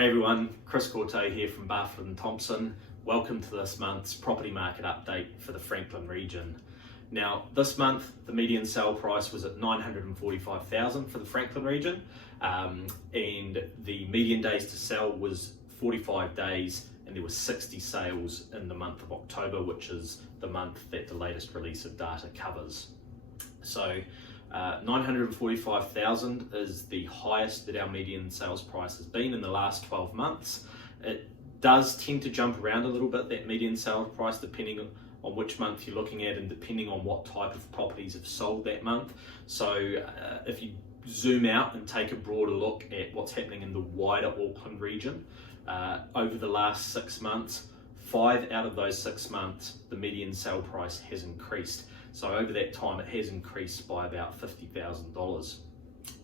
Hey everyone, Chris Corto here from Barfoot and Thompson. Welcome to this month's property market update for the Franklin region. Now, this month the median sale price was at $945,000 for the Franklin region, and the median days to sell was 45 days, and there were 60 sales in the month of October, which is the month that the latest release of data covers. So 945,000 is the highest that our median sales price has been in the last 12 months. It does tend to jump around a little bit, that median sales price, depending on which month you're looking at and depending on what type of properties have sold that month. So if you zoom out and take a broader look at what's happening in the wider Auckland region, over the last 6 months, 5 out of those 6 months, the median sale price has increased. So over that time, it has increased by about $50,000.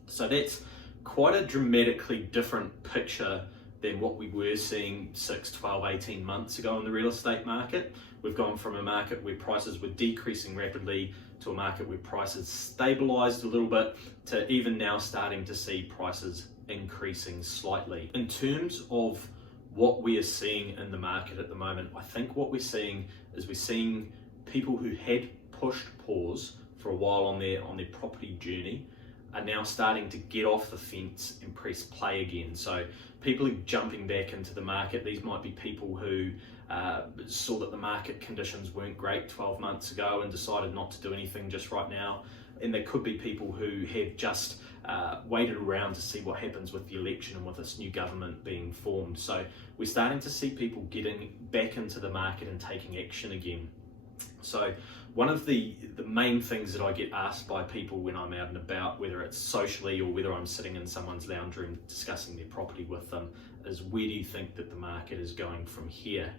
So that's quite a dramatically different picture than what we were seeing 6, 12, 18 months ago in the real estate market. We've gone from a market where prices were decreasing rapidly to a market where prices stabilized a little bit to even now starting to see prices increasing slightly. In terms of what we are seeing in the market at the moment, I think what we're seeing is we're seeing people who had pushed pause for a while on their property journey are now starting to get off the fence and press play again. So people are jumping back into the market. These might be people who saw that the market conditions weren't great 12 months ago and decided not to do anything just right now. And there could be people who have just waited around to see what happens with the election and with this new government being formed. So we're starting to see people getting back into the market and taking action again. So one of the main things that I get asked by people when I'm out and about, whether it's socially or whether I'm sitting in someone's lounge room discussing their property with them, is where do you think that the market is going from here?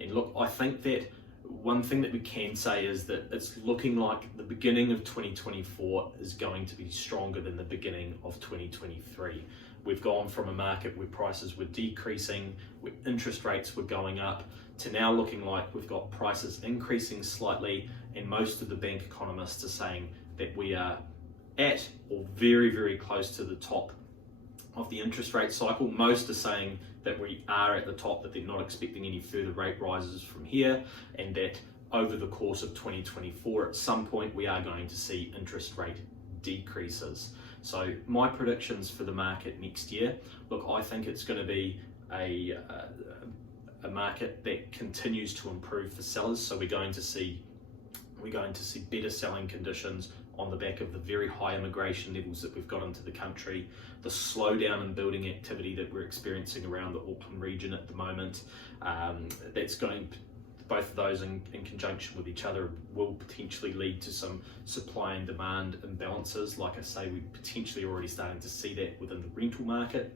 And look, I think that one thing that we can say is that it's looking like the beginning of 2024 is going to be stronger than the beginning of 2023. We've gone from a market where prices were decreasing, where interest rates were going up, to now looking like we've got prices increasing slightly, and most of the bank economists are saying that we are at or very, very close to the top of the interest rate cycle. Most are saying that we are at the top, that they're not expecting any further rate rises from here, and that over the course of 2024, at some point, we are going to see interest rate decreases. So my predictions for the market next year, look, I think it's going to be a market that continues to improve for sellers. So we're going to see better selling conditions on the back of the very high immigration levels that we've got into the country, the slowdown in building activity that we're experiencing around the Auckland region at the moment. That's going, both of those in conjunction with each other, will potentially lead to some supply and demand imbalances. Like I say, we're potentially already starting to see that within the rental market.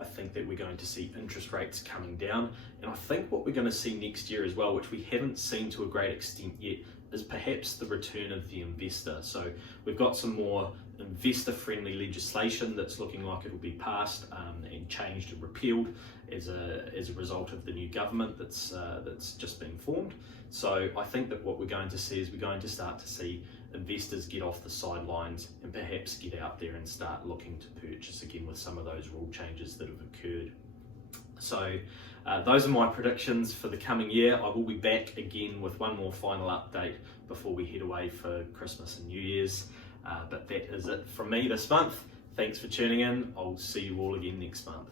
I think that we're going to see interest rates coming down, and I think what we're going to see next year as well, which we haven't seen to a great extent yet, is perhaps the return of the investor. So we've got some more investor-friendly legislation that's looking like it'll be passed and changed and repealed as a result of the new government that's just been formed. So I think that what we're going to see is we're going to start to see investors get off the sidelines and perhaps get out there and start looking to purchase again with some of those rule changes that have occurred. So those are my predictions for the coming year. I will be back again with one more final update before we head away for Christmas and New Year's. But that is it from me this month. Thanks for tuning in. I'll see you all again next month.